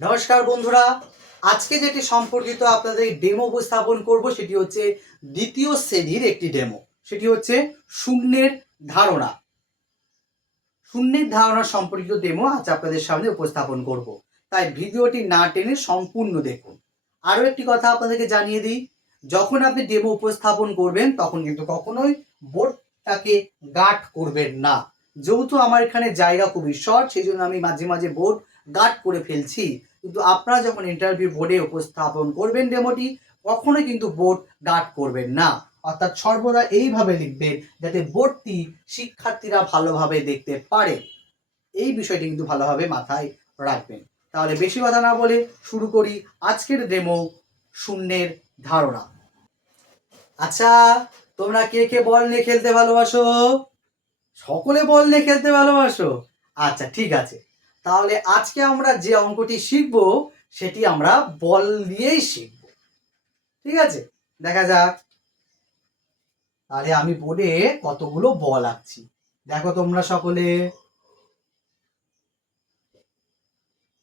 নমস্কার বন্ধুরা। আজকে যেটি সম্পর্কিত আপনাদের ডেমো উপস্থাপন করব, সেটি হচ্ছে দ্বিতীয় শ্রেণির একটি ডেমো সেটি হচ্ছে শূন্যের ধারণা। শূন্যের ধারণা সম্পর্কিত ডেমো আজ আপনাদের সামনে উপস্থাপন করব। তাই ভিডিওটি না টেনে সম্পূর্ণ দেখুন। আরও একটি কথা আপনাদেরকে জানিয়ে দিই, যখন আপনি ডেমো উপস্থাপন করবেন, তখন কিন্তু কখনোই বোর্ডটাকে গার্ড করবেন না। যেহেতু আমার এখানে জায়গা খুবই শর্ট সেই জন্য আমি মাঝে মাঝে বোর্ড গার্ড করে ফেলছি। কিন্তু আপনারা যখন ইন্টারভিউ বোর্ডে উপস্থাপন করবেন ডেমোটি কখনোই কিন্তু বোর্ড গার্ড করবেন না। অর্থাৎ সর্বদা এইভাবে লিখবেন যাতে বোর্ডটি শিক্ষার্থীরা ভালোভাবে দেখতে পারে। এই বিষয়টি কিন্তু ভালোভাবে মাথায় রাখবেন। তাহলে বেশি কথা না বলে শুরু করি আজকের ডেমো শূন্যের ধারণা। আচ্ছা তোমরা কে কে বল নিয়ে খেলতে ভালোবাসো? সকলে বল নিয়ে খেলতে ভালোবাসো? আচ্ছা ঠিক আছে। তাহলে আজকে আমরা যে অঙ্কটি শিখব, সেটি আমরা বল দিয়েই শিখব। ঠিক আছে? দেখা যাক। তাহলে আমি বোর্ডে কতগুলো বল আঁকছি। দেখো তোমরা সকলে।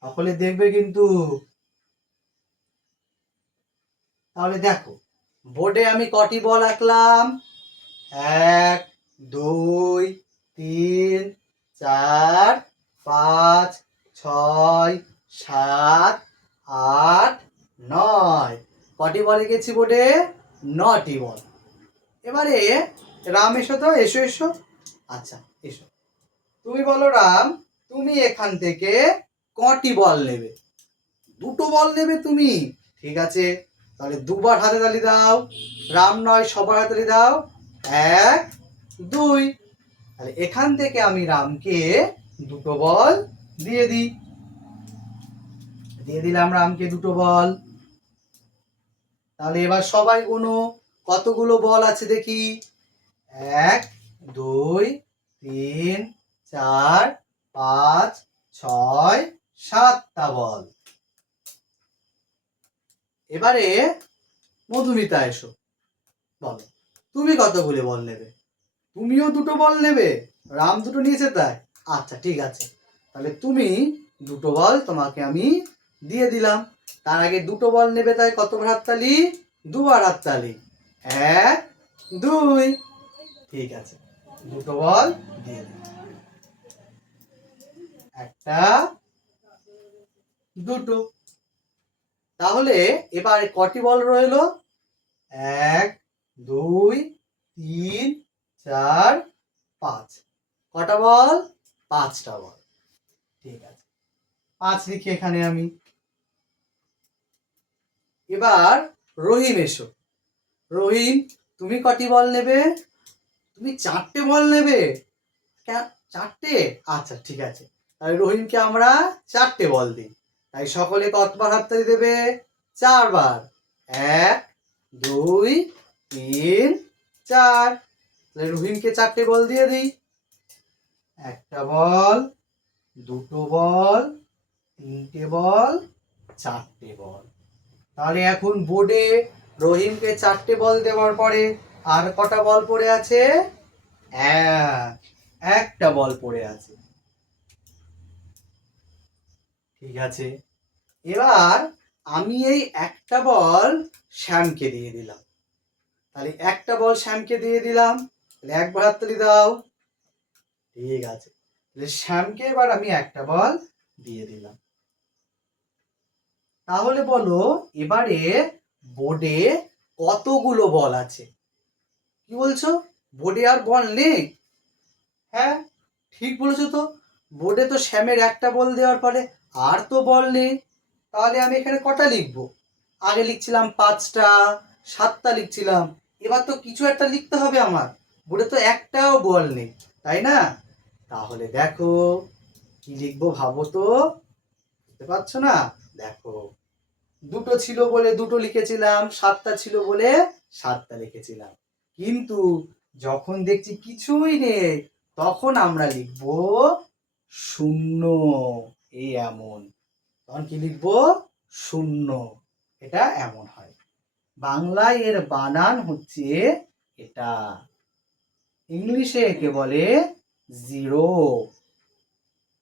সকলে দেখবে কিন্তু। তাহলে দেখো বোর্ডে আমি কটি বল আঁকলাম? এক, দুই, তিন, চার পাঁচ ছয় সাত আট নয় কটি বল গেছি বোর্ডে নটি বল। এবারে রাম, এসো তো, এসো এসো। আচ্ছা এসো। তুমি বলো রাম, তুমি এখান থেকে কটি বল নেবে? দুটো বল নেবে তুমি। ঠিক আছে, তাহলে দুবার হাতে তালি দাও। রাম নয়, সবার হাতে দাও। এক, দুই। তাহলে এখান থেকে আমি রামকে দুটো বল দিয়ে দিই। দিয়ে দিলাম রামকে দুটো বল। তাহলে এবার সবাই কোনো কতগুলো বল আছে দেখি? এক, দুই, তিন, চার, পাঁচ, ছয়, সাতটা বল। এবারে মধুমিতা এসো। বলো, তুমি কতগুলো বল নেবে? তুমিও দুটো বল নেবে, রাম দুটো নিয়েছে তাই। আচ্ছা ঠিক আছে। তাহলে তুমি দুটো বল তোমাকে আমি দিয়ে দিলাম। তার আগে দুটো বল নেবে তাই কতবার হাততালি? দুবার হাততালি। এক, দুই। ঠিক আছে। দুটো বল দিয়ে দিলাম। একটা, দুটো। তাহলে এবার কটি বল রইল? এক, দুই, তিন, চার, পাঁচ। কটা বল? পাঁচটা বল। ঠিক আছে। পাঁচ লিখি এখানে আমি। এবার রহিম এসো। রহিম, তুমি কটি বল নেবে? তুমি চারটে বল নেবে? চারটে? আচ্ছা ঠিক আছে। তাহলে রহিমকে আমরা চারটে বল দিই। তাই সকলে কতবার হাত হাততালি দেবে? চারবার। এক, দুই, তিন, চার। তাহলে রহিমকে চারটে বল দিয়ে দিই। একটা বল, দুটো বল, তিনটে বল, চারটে বল। তাহলে এখন বোর্ডে রহিমকে চারটে বল দেওয়ার পরে আর কটা বল পড়ে আছে? এক। একটা বল পড়ে আছে। ঠিক আছে। এবার আমি এই একটা বল শ্যামকে দিয়ে দিলাম। তাহলে একটা বল শ্যামকে দিয়ে দিলাম। তাহলে একবার হাততালি দাও। ঠিক আছে। শ্যামকে এবার আমি একটা বল দিয়ে দিলাম। তাহলে বলো, এবারে বোর্ডে কতগুলো বল আছে? কি বলছো? বোর্ডে আর বল নেই? হ্যাঁ ঠিক বলেছ তো। বোর্ডে তো শ্যামের একটা বল দেওয়ার পরে আর তো বল নেই। তাহলে আমি এখানে কটা লিখব? আগে লিখছিলাম পাঁচটা, সাতটা লিখছিলাম। এবার তো কিছু একটা লিখতে হবে আমার। বোর্ডে তো একটাও বল নেই, তাই না? তাহলে দেখো, কি লিখব ভাবো তো? বুঝতে পারছ না? দেখো, দুটো ছিল বলে দুটো লিখেছিলাম, সাতটা ছিল বলে সাতটা লিখেছিলাম। কিন্তু যখন দেখছি কিছুই নেই, তখন আমরা লিখব শূন্য। এই এমন। তখন কি লিখব? শূন্য। এটা এমন হয়। বাংলায় এর বানান হচ্ছে এটা। ইংলিশে একে বলে জিরো।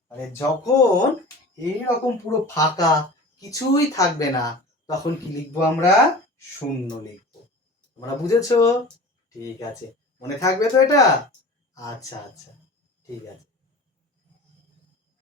মানে যখন এই রকম পুরো ফাঁকা কিছুই থাকবে না। তখন কি লিখব আমরা? শূন্য লিখব। তোমরা বুঝেছ? ঠিক আছে। মনে থাকবে তো এটা? আচ্ছা আচ্ছা। ঠিক আছে।